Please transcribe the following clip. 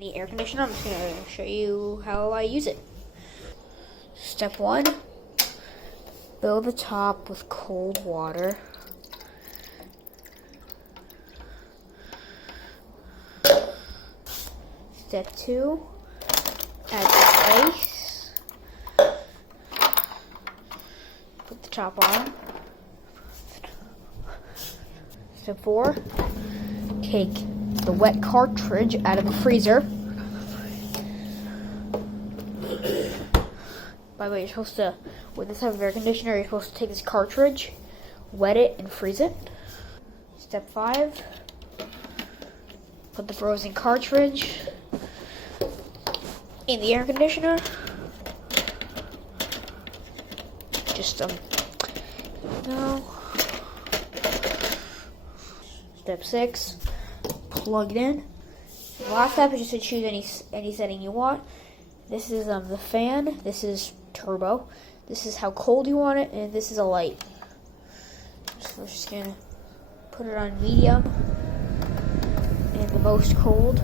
The air conditioner, I'm just going to show you how I use it. Step 1, fill the top with cold water. Step 2, add the ice. Put the top on. Step 4, take the wet cartridge out of the freezer. By the way, you're supposed to, with this type of air conditioner, you're supposed to take this cartridge, wet it, and freeze it. Step 5, put the frozen cartridge in the air conditioner. Just no. Step 6, plug it in. The last step is just to choose any setting you want. This is the fan. This is turbo. This is how cold you want it, and this is a light. So we're just gonna put it on medium and the most cold.